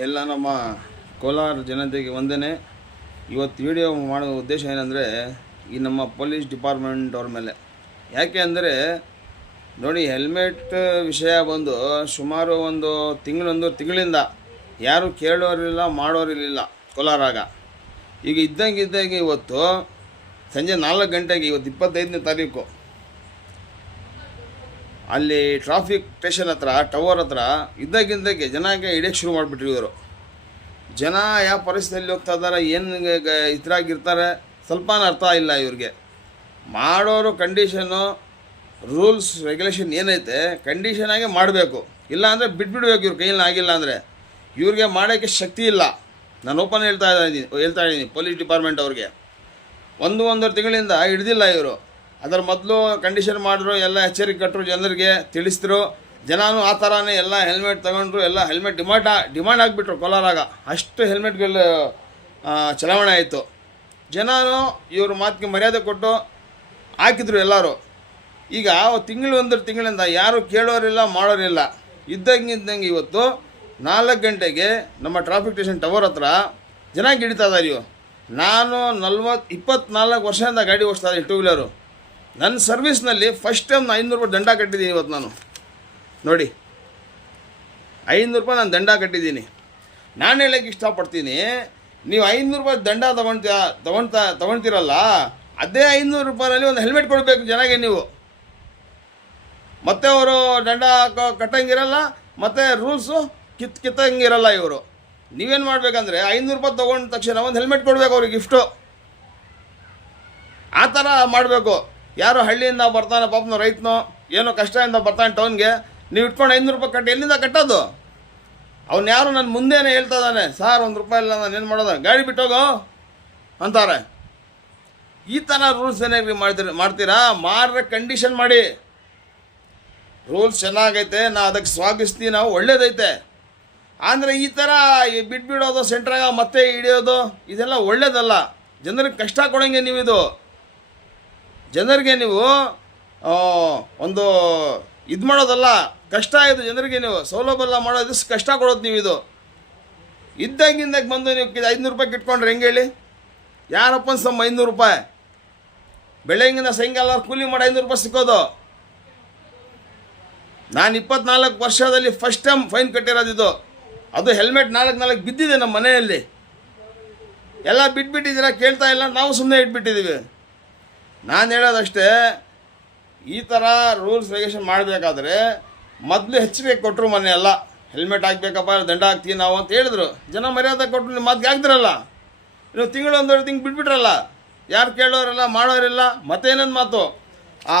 ಎಲ್ಲ ನಮ್ಮ ಕೋಲಾರ ಜನತೆಗೆ ವಂದನೆ. ಇವತ್ತು ವಿಡಿಯೋ ಮಾಡೋ ಉದ್ದೇಶ ಏನಂದರೆ ಈ ನಮ್ಮ ಪೊಲೀಸ್ ಡಿಪಾರ್ಟ್ಮೆಂಟ್ ಅವ್ರ ಮೇಲೆ. ಯಾಕೆ ಅಂದರೆ ನೋಡಿ, ಹೆಲ್ಮೆಟ್ ವಿಷಯ ಬಂದು ಸುಮಾರು ಒಂದು ತಿಂಗಳಿಂದ ಯಾರೂ ಕೇಳೋರಿಲ್ಲ, ಮಾಡೋರಿರಲಿಲ್ಲ ಕೋಲಾರಾಗ. ಈಗ ಇದ್ದಂಗೆ ಇವತ್ತು ಸಂಜೆ 4 ಗಂಟೆಗೆ, ಇವತ್ತು 25ನೇ ತಾರೀಕು, ಅಲ್ಲಿ ಟ್ರಾಫಿಕ್ ಸ್ಟೇಷನ್ ಹತ್ರ, ಟವರ್ ಹತ್ರ ಇದ್ದಾಗಿಂದಾಗೆ ಜನಕ್ಕೆ ಹಿಡಿಯೋಕ್ಕೆ ಶುರು ಮಾಡಿಬಿಟ್ರು ಇವರು. ಜನ ಯಾವ ಪರಿಸ್ಥಿತಿಯಲ್ಲಿ ಹೋಗ್ತಾ ಇದ್ದಾರೆ, ಏನು ಇದ್ರಾಗಿರ್ತಾರೆ, ಸ್ವಲ್ಪ ಅರ್ಥ ಇಲ್ಲ ಇವ್ರಿಗೆ. ಮಾಡೋರು ಕಂಡೀಷನು, ರೂಲ್ಸ್ ರೆಗ್ಯುಲೇಷನ್ ಏನೈತೆ ಕಂಡೀಷನಾಗೆ ಮಾಡಬೇಕು. ಇಲ್ಲ ಅಂದರೆ ಬಿಟ್ಬಿಡ್ಬೇಕು. ಇವ್ರ ಕೈಯಲ್ಲಿ ಆಗಿಲ್ಲ ಅಂದರೆ ಇವ್ರಿಗೆ ಮಾಡೋಕ್ಕೆ ಶಕ್ತಿ ಇಲ್ಲ. ನಾನು ಓಪನ್ ಹೇಳ್ತಾ ಇದ್ದೀನಿ ಪೊಲೀಸ್ ಡಿಪಾರ್ಟ್ಮೆಂಟ್ ಅವ್ರಿಗೆ. ಒಂದೂವರೆ ತಿಂಗಳಿಂದ ಹಿಡ್ದಿಲ್ಲ ಇವರು. ಅದರ ಮೊದಲು ಕಂಡೀಷನ್ ಮಾಡಿದ್ರು, ಎಲ್ಲ ಎಚ್ಚರಿಕೆ ಕೊಟ್ಟರು, ಜನರಿಗೆ ತಿಳಿಸಿದ್ರು. ಜನನೂ ಆ ಥರನೇ ಎಲ್ಲ ಹೆಲ್ಮೆಟ್ ತೊಗೊಂಡ್ರು, ಎಲ್ಲ ಹೆಲ್ಮೆಟ್ ಡಿಮಾಂಡ್ ಆಗಿಬಿಟ್ರು ಕೋಲಾರಾಗ. ಅಷ್ಟು ಹೆಲ್ಮೆಟ್ಗಳು ಚಲಾವಣೆ ಆಯಿತು. ಜನನೂ ಇವ್ರ ಮಾತಿಗೆ ಮರ್ಯಾದೆ ಕೊಟ್ಟು ಹಾಕಿದ್ರು ಎಲ್ಲರೂ. ಈಗ ಒಂದೂವರೆ ತಿಂಗಳಿಂದ ಯಾರೂ ಕೇಳೋರಿಲ್ಲ, ಮಾಡೋರಿಲ್ಲ. ಇದ್ದಂಗೆ ಇವತ್ತು 4 ಗಂಟೆಗೆ ನಮ್ಮ ಟ್ರಾಫಿಕ್ ಸ್ಟೇಷನ್ ಟವರ್ ಹತ್ರ ಜನ ಹಿಡಿತಾ ಇದ್ದಾರೆ. ಇವು ನಾನು 24 ವರ್ಷದಿಂದ ಗಾಡಿ ಓಡಿಸ್ತಾ ಇದ್ದೀನಿ, 2 ವೀಲರು. ನನ್ನ ಸರ್ವಿಸ್ನಲ್ಲಿ ಫಸ್ಟ್ ಟೈಮ್ ನಾನು 500 ರೂಪಾಯಿ ದಂಡ ಕಟ್ಟಿದ್ದೀನಿ. ಇವತ್ತು ನಾನು ನೋಡಿ 500 ರೂಪಾಯಿ ನಾನು ದಂಡ ಕಟ್ಟಿದ್ದೀನಿ. ನಾನು ಹೇಳೋಕ್ಕೆ ಇಷ್ಟಪಡ್ತೀನಿ, ನೀವು 500 ರೂಪಾಯಿ ದಂಡ ತೊಗೊಳ್ತೀರಲ್ಲ, ಅದೇ 500 ರೂಪಾಯಲ್ಲಿ ಒಂದು ಹೆಲ್ಮೆಟ್ ಕೊಡಬೇಕು ಜನಗೆ ನೀವು. ಮತ್ತೆ ಅವರು ದಂಡ ಕಟ್ಟಂಗಿರಲ್ಲ, ಮತ್ತು ರೂಲ್ಸು ಕಿತ್ತಂಗಿರಲ್ಲ ಇವರು. ನೀವೇನು ಮಾಡಬೇಕಂದ್ರೆ 500 ರೂಪಾಯಿ ತೊಗೊಂಡ ತಕ್ಷಣ ಒಂದು ಹೆಲ್ಮೆಟ್ ಕೊಡಬೇಕು ಅವ್ರಿಗೆ, ಗಿಫ್ಟು. ಆ ಥರ ಮಾಡಬೇಕು. ಯಾರು ಹಳ್ಳಿಯಿಂದ ಬರ್ತಾನೆ, ಪಾಪನೋ ರೈತನೋ ಏನೋ ಕಷ್ಟದಿಂದ ಬರ್ತಾನೆ ಟೌನ್ಗೆ, ನೀವು ಇಟ್ಕೊಂಡು 500 ರೂಪಾಯಿ ಕಟ್ಟಿ ಎಲ್ಲಿಂದ ಕಟ್ಟೋದು? ಅವ್ನು ಯಾರು ನನ್ನ ಮುಂದೆನೇ ಹೇಳ್ತಾ ಇದ್ದಾನೆ, ಸಾರ್ 1 ರೂಪಾಯಿ ಇಲ್ಲ, ನಾನು ಏನು ಮಾಡೋದು, ಗಾಡಿ ಬಿಟ್ಟೋಗೋ ಅಂತಾರೆ. ಈ ಥರ ರೂಲ್ಸ್ ಏನಾಗಿ ಮಾಡ್ತೀರಾ? ಮಾರ್ರೆ ಕಂಡೀಷನ್ ಮಾಡಿ. ರೂಲ್ಸ್ ಚೆನ್ನಾಗೈತೆ, ಅದಕ್ಕೆ ಸ್ವಾಗತಿಸ್ತೀವಿ ನಾವು, ಒಳ್ಳೇದೈತೆ. ಅಂದರೆ ಈ ಥರ ಬಿಟ್ಬಿಡೋದು, ಸೆಂಟ್ರಾಗ ಮತ್ತೆ ಹಿಡಿಯೋದು, ಇದೆಲ್ಲ ಒಳ್ಳೇದಲ್ಲ. ಜನರಿಗೆ ಕಷ್ಟ ಕೊಡೋಂಗೆ ನೀವು ಇದು. ಜನರಿಗೆ ನೀವು ಒಂದು ಇದು ಮಾಡೋದಲ್ಲ, ಕಷ್ಟ ಇದು ಜನರಿಗೆ. ನೀವು ಸೌಲಭ್ಯ ಮಾಡೋದು ಕಷ್ಟ ಕೊಡೋದು ನೀವು. ಇದು ಇದ್ದಂಗಿಂದಾಗ ಬಂದು ನೀವು 500 ರೂಪಾಯಿ ಇಟ್ಕೊಂಡ್ರೆ ಹೆಂಗೆ ಹೇಳಿ? ಯಾರಪ್ಪ ಸಮ್ 500 ರೂಪಾಯಿ ಬೆಳಗ್ಗಿಂದ ಸಾಯಂಕಾಲ ಕೂಲಿ ಮಾಡಿ 500 ರೂಪಾಯಿ ಸಿಕ್ಕೋದು? ನಾನು 24 ವರ್ಷದಲ್ಲಿ ಫಸ್ಟ್ ಟೈಮ್ ಫೈನ್ ಕಟ್ಟಿರೋದು ಇದು. ಅದು ಹೆಲ್ಮೆಟ್ 4 ಬಿದ್ದಿದೆ ನಮ್ಮ ಮನೆಯಲ್ಲಿ. ಎಲ್ಲ ಬಿಟ್ಬಿಟ್ಟಿದ್ದೀರಾ, ಕೇಳ್ತಾ ಇಲ್ಲ, ನಾವು ಸುಮ್ಮನೆ ಇಟ್ಬಿಟ್ಟಿದ್ದೀವಿ. ನಾನು ಹೇಳೋದಷ್ಟೇ, ಈ ಥರ ರೂಲ್ಸ್ ರೆಗ್ಯುಲೇಷನ್ ಮಾಡಬೇಕಾದ್ರೆ ಮೊದಲು ಎಚ್ಚರಿಕೆ ಕೊಟ್ಟರು. ಮೊನ್ನೆ ಎಲ್ಲ ಹೆಲ್ಮೆಟ್ ಹಾಕ್ಬೇಕಪ್ಪ, ದಂಡ ಹಾಕ್ತೀವಿ ನಾವು ಅಂತ ಹೇಳಿದ್ರು. ಜನ ಮರ್ಯಾದೆ ಕೊಟ್ಟರು, ನಿಮ್ಮ ಮಾತಿಗೆ ಹಾಕ್ತಿರಲ್ಲ. ನೀವು ಒಂದೂವರೆ ತಿಂಗಳು ಬಿಟ್ಬಿಟ್ರಲ್ಲ, ಯಾರು ಕೇಳೋರಿಲ್ಲ, ಮಾಡೋರಿಲ್ಲ. ಮತ್ತೇನೊಂದು ಮಾತು, ಆ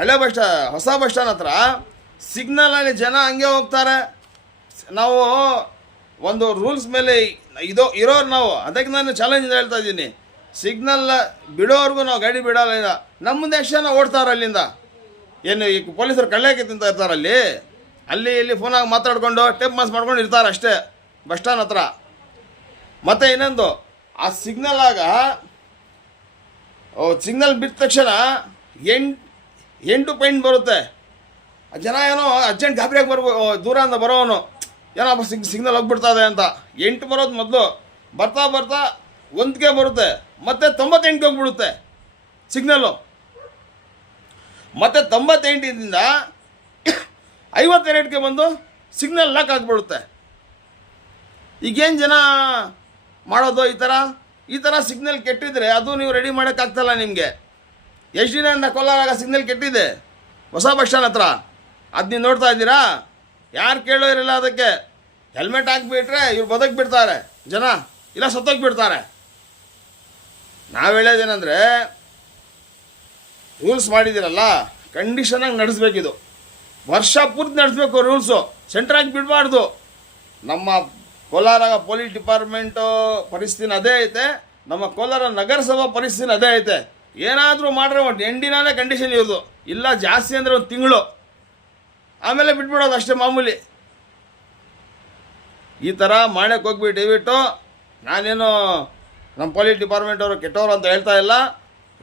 ಹಳೆ ಹೊಸ ಬಸ್ ಸ್ಟ್ಯಾಂಡ್ ಹತ್ರ ಸಿಗ್ನಲಲ್ಲಿ ಜನ ಹಂಗೆ ಹೋಗ್ತಾರೆ. ನಾವು ಒಂದು ರೂಲ್ಸ್ ಮೇಲೆ ಇರೋರು ನಾವು. ಅದಕ್ಕೆ ನಾನು ಚಾಲೆಂಜ್ ಹೇಳ್ತಾ ಇದ್ದೀನಿ, ಸಿಗ್ನಲ್ ಬಿಡೋವರೆಗೂ ನಾವು ಗಾಡಿ ಬಿಡೋಲ್ಲ. ಇಲ್ಲ, ನಮ್ಮ ಮುಂದೆ ಎಷ್ಟು ಜನ ಓಡ್ತಾರೆ ಅಲ್ಲಿಂದ. ಏನು ಈ ಪೊಲೀಸರು ಕಳ್ಳೆಕ್ಕೆ ತಿಂತ ಇರ್ತಾರಲ್ಲಿ, ಅಲ್ಲಿ ಇಲ್ಲಿ ಫೋನಾಗಿ ಮಾತಾಡ್ಕೊಂಡು ಟೇಪ್ ಮಾಸ್ ಮಾಡ್ಕೊಂಡು ಇರ್ತಾರೆ ಅಷ್ಟೇ ಬಸ್ ಸ್ಟ್ಯಾಂಡ್ ಹತ್ರ. ಮತ್ತು ಇನ್ನೊಂದು, ಆ ಸಿಗ್ನಲಾಗ ಸಿಗ್ನಲ್ ಬಿಟ್ಟ ತಕ್ಷಣ 8 ಪಾಯಿಂಟ್ ಬರುತ್ತೆ. ಜನ ಏನೋ ಅರ್ಜೆಂಟ್ ಗಾಬರಿಯಾಗಿ ದೂರದಿಂದ ಬರೋವನು, ಏನೋ ಸಿಗ್ನಲ್ ಹೋಗ್ಬಿಡ್ತದೆ ಅಂತ 8 ಬರೋದು ಮೊದಲು. ಬರ್ತಾ 1ಗೆ ಬರುತ್ತೆ, ಮತ್ತು 98ಗೆ ಹೋಗ್ಬಿಡುತ್ತೆ ಸಿಗ್ನಲ್ಲು. ಮತ್ತು 98ದಿಂದ 52ಗೆ ಬಂದು ಸಿಗ್ನಲ್ ಲಾಕ್ ಆಗಿಬಿಡುತ್ತೆ. ಈಗೇನು ಜನ ಮಾಡೋದು? ಈ ಥರ ಸಿಗ್ನಲ್ ಕೆಟ್ಟಿದ್ರೆ ಅದು ನೀವು ರೆಡಿ ಮಾಡೋಕ್ಕಾಗ್ತಲ್ಲ ನಿಮಗೆ. ಎಷ್ಟು ದಿನದಿಂದ ಕೋಲಾರಾಗ ಸಿಗ್ನಲ್ ಕೆಟ್ಟಿದೆ ಹೊಸ ಬಸ್ ಸ್ಟ್ಯಾಂಡ್ ಹತ್ರ, ಅದು ನೀವು ನೋಡ್ತಾ ಇದ್ದೀರಾ? ಯಾರು ಕೇಳೋರಿಲ್ಲ. ಅದಕ್ಕೆ ಹೆಲ್ಮೆಟ್ ಹಾಕಿಬಿಟ್ರೆ ಇವ್ರು ಬದುಕಿಬಿಡ್ತಾರೆ ಜನ, ಇಲ್ಲ ಸತ್ತೋಗಿಬಿಡ್ತಾರೆ. ನಾವು ಹೇಳೋದೇನೆಂದರೆ, ರೂಲ್ಸ್ ಮಾಡಿದ್ದೀರಲ್ಲ, ಕಂಡೀಷನಾಗಿ ನಡೆಸಬೇಕಿದು. ವರ್ಷ ಪೂರ್ತಿ ನಡೆಸಬೇಕು ರೂಲ್ಸು, ಸೆಂಟ್ರಾಗಿ ಬಿಡಬಾರ್ದು. ನಮ್ಮ ಕೋಲಾರ ಪೊಲೀಸ್ ಡಿಪಾರ್ಟ್ಮೆಂಟು ಪರಿಸ್ಥಿತಿ ಅದೇ ಐತೆ, ನಮ್ಮ ಕೋಲಾರ ನಗರಸಭಾ ಪರಿಸ್ಥಿತಿ ಅದೇ ಐತೆ. ಏನಾದರೂ ಮಾಡ್ರೆ ಒಂದು ಎಂಡಿನೇ ಕಂಡೀಷನ್ ಇರೋದು, ಇಲ್ಲ ಜಾಸ್ತಿ ಅಂದರೆ 1 ತಿಂಗಳು, ಆಮೇಲೆ ಬಿಟ್ಬಿಡೋದು ಅಷ್ಟೇ ಮಾಮೂಲಿ. ಈ ಥರ ಮಾಡಕ್ಕೆ ಹೋಗ್ಬಿಟ್ಟು ದಯವಿಟ್ಟು, ನಾನೇನು ನಮ್ಮ ಪೊಲೀಸ್ ಡಿಪಾರ್ಟ್ಮೆಂಟ್ ಅವರು ಕೆಟ್ಟವರು ಅಂತ ಹೇಳ್ತಾ ಇಲ್ಲ.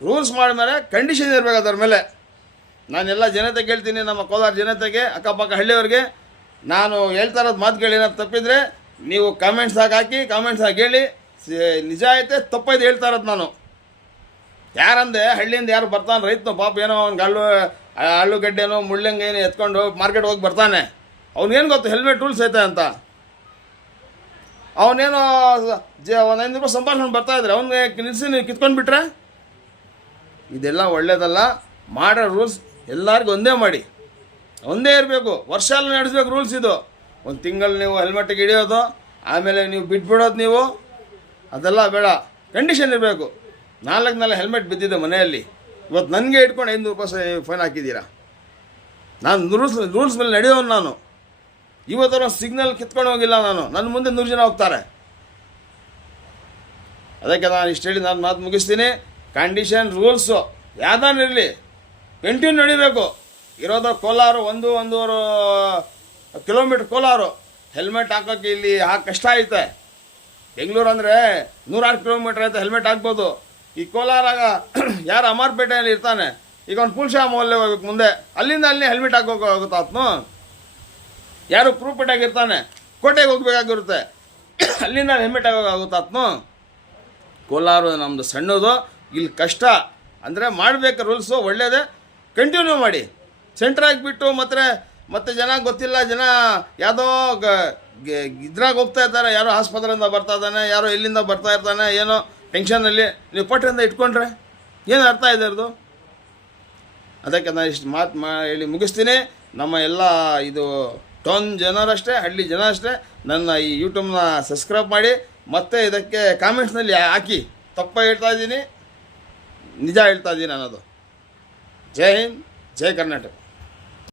ರೂಲ್ಸ್ ಮಾಡಿದ್ಮೇಲೆ ಕಂಡೀಷನ್ ಇರಬೇಕು ಅದರ ಮೇಲೆ. ನಾನೆಲ್ಲ ಜನತೆಗೆ ಹೇಳ್ತೀನಿ, ನಮ್ಮ ಕೋಲಾರ ಜನತೆಗೆ, ಅಕ್ಕಪಕ್ಕ ಹಳ್ಳಿಯವ್ರಿಗೆ ನಾನು ಹೇಳ್ತಾ ಇರೋದು ಮಾತುಗಳು ಏನಾದ್ರು ತಪ್ಪಿದರೆ ನೀವು ಕಾಮೆಂಟ್ಸಾಗಿ ಹಾಕಿ ಕಾಮೆಂಟ್ಸಾಗಿ ಹೇಳಿ ನಿಜ ಐತೆ ತಪ್ಪೈತೆ ಹೇಳ್ತಾ ಇರೋದು ನಾನು. ಯಾರಂದೆ ಹಳ್ಳಿಯಿಂದ ಯಾರು ಬರ್ತಾನೆ ರೈತನು ಪಾಪ ಏನೋ ಅವ್ನಿಗೆ ಆಲೂಗಡ್ಡೆನೋ ಮುಳ್ಳಂಗೆ ಏನೋ ಎತ್ಕೊಂಡು ಮಾರ್ಕೆಟ್ ಹೋಗಿ ಬರ್ತಾನೆ, ಅವ್ನಿಗೇನು ಗೊತ್ತು ಹೆಲ್ಮೆಟ್ ರೂಲ್ಸ್ ಐತೆ ಅಂತ. ಅವನೇನೋ ಒಂದು 5 ರೂಪಾಯಿ ಸಂಪಾದನೆ ಬರ್ತಾಯಿದ್ರೆ ಅವ್ನಿಗೆ ನಿಲ್ಲಿಸಿ ನೀವು ಕಿತ್ಕೊಂಡ್ಬಿಟ್ರೆ ಇದೆಲ್ಲ ಒಳ್ಳೇದಲ್ಲ. ಮಾಡೋ ರೂಲ್ಸ್ ಎಲ್ಲರಿಗೂ ಒಂದೇ ಮಾಡಿ, ಒಂದೇ ಇರಬೇಕು, ವರ್ಷ ಎಲ್ಲ ನಡೆಸ್ಬೇಕು ರೂಲ್ಸ್ ಇದು. ಒಂದು ತಿಂಗಳು ನೀವು ಹೆಲ್ಮೆಟ್ಟಿಗೆ ಹಿಡಿಯೋದು, ಆಮೇಲೆ ನೀವು ಬಿಟ್ಬಿಡೋದು ನೀವು, ಅದೆಲ್ಲ ಬೇಡ. ಕಂಡೀಷನ್ ಇರಬೇಕು. 4 ಹೆಲ್ಮೆಟ್ ಬಿದ್ದಿದೆ ಮನೆಯಲ್ಲಿ, ಇವತ್ತು ನನಗೆ ಇಟ್ಕೊಂಡು 500 ರೂಪಾಯಿ ಫೈನ್ ಹಾಕಿದ್ದೀರಾ. ನಾನು ರೂಲ್ಸ್ ಮೇಲೆ ನಡೆಯೋನು ನಾನು. ಇವತ್ತು ಸಿಗ್ನಲ್ ಕಿತ್ಕೊಂಡು ಹೋಗಿಲ್ಲ ನಾನು, ನನ್ನ ಮುಂದೆ 100 ಜನ ಹೋಗ್ತಾರೆ. ಅದಕ್ಕೆ ನಾನು ಇಷ್ಟು ಹೇಳಿ ನಾನು ಮಾತು ಮುಗಿಸ್ತೀನಿ. ಕಂಡೀಷನ್ ರೂಲ್ಸು ಯಾವ್ದಾರು ಇರಲಿ ಕಂಟಿನ್ಯೂ ನಡಿಬೇಕು. ಇರೋದು ಕೋಲಾರು 1-1.5 ಕಿಲೋಮೀಟ್ರ್ ಕೋಲಾರು. ಹೆಲ್ಮೆಟ್ ಹಾಕೋಕ್ಕೆ ಇಲ್ಲಿ ಕಷ್ಟ ಐತೆ. ಬೆಂಗಳೂರು ಅಂದರೆ 106 ಕಿಲೋಮೀಟ್ರ್ ಐತೆ, ಹೆಲ್ಮೆಟ್ ಹಾಕ್ಬೋದು. ಈ ಕೋಲಾರಾಗ ಯಾರು ಅಮರ್ಪೇಟೆಯಲ್ಲಿ ಇರ್ತಾನೆ, ಈಗ ಒಂದು ಪುಲ್ಶಾ ಮೊಹಲ್ಲೆ ಹೋಗ್ಬೇಕು ಮುಂದೆ, ಅಲ್ಲಿಂದ ಅಲ್ಲಿ ಹೆಲ್ಮೆಟ್ ಹಾಕೋಕ್ಕಾಗುತ್ತಾ ಆತ್ನು? ಯಾರು ಪ್ರೂಪೇಟಾಗಿರ್ತಾನೆ ಕೋಟೆಗೆ ಹೋಗ್ಬೇಕಾಗಿರುತ್ತೆ, ಅಲ್ಲಿಂದ ಹೆಲ್ಮೆಟ್ ಹಾಕೋಕ್ಕಾಗುತ್ತಾ ಆತ್ನು? ಕೋಲಾರು ನಮ್ಮದು ಸಣ್ಣದು, ಇಲ್ಲಿ ಕಷ್ಟ. ಅಂದರೆ ಮಾಡಬೇಕು ರೂಲ್ಸು ಒಳ್ಳೆಯದೇ, ಕಂಟಿನ್ಯೂ ಮಾಡಿ. ಸೆಂಟ್ರ್ ಆಗಿಬಿಟ್ಟು ಮತ್ತೆ ಜನ ಗೊತ್ತಿಲ್ಲ, ಜನ ಯಾವುದೋ ಇದ್ರಾಗ ಹೋಗ್ತಾ ಇದ್ದಾರೆ, ಯಾರೋ ಆಸ್ಪತ್ರೆಯಿಂದ ಬರ್ತಾ ಇದ್ದಾನೆ, ಯಾರೋ ಎಲ್ಲಿಂದ ಬರ್ತಾ ಇರ್ತಾನೆ, ಏನೋ ಟೆನ್ಷನಲ್ಲಿ ನೀವು ಪಟ್ಟಿಂದ ಇಟ್ಕೊಂಡ್ರೆ ಏನು ಅರ್ಥ ಇದೆ ಅದು? ಅದಕ್ಕೆ ನಾನು ಇಷ್ಟು ಮಾತು ಹೇಳಿ ಮುಗಿಸ್ತೀನಿ. ನಮ್ಮ ಎಲ್ಲ ಇದು ಟೌನ್ ಜನರಷ್ಟೇ, ಹಳ್ಳಿ ಜನ ಅಷ್ಟೇ ನನ್ನ ಈ ಯೂಟ್ಯೂಬ್ನ ಸಬ್ಸ್ಕ್ರೈಬ್ ಮಾಡಿ, ಮತ್ತು ಇದಕ್ಕೆ ಕಾಮೆಂಟ್ಸ್ನಲ್ಲಿ ಹಾಕಿ ತಪ್ಪ ಹೇಳ್ತಾ ಇದ್ದೀನಿ, ನಿಜ ಹೇಳ್ತಾ ಇದ್ದೀನಿ ಅನ್ನೋದು. ಜೈ ಹಿಂದ್, ಜೈ ಕರ್ನಾಟಕ.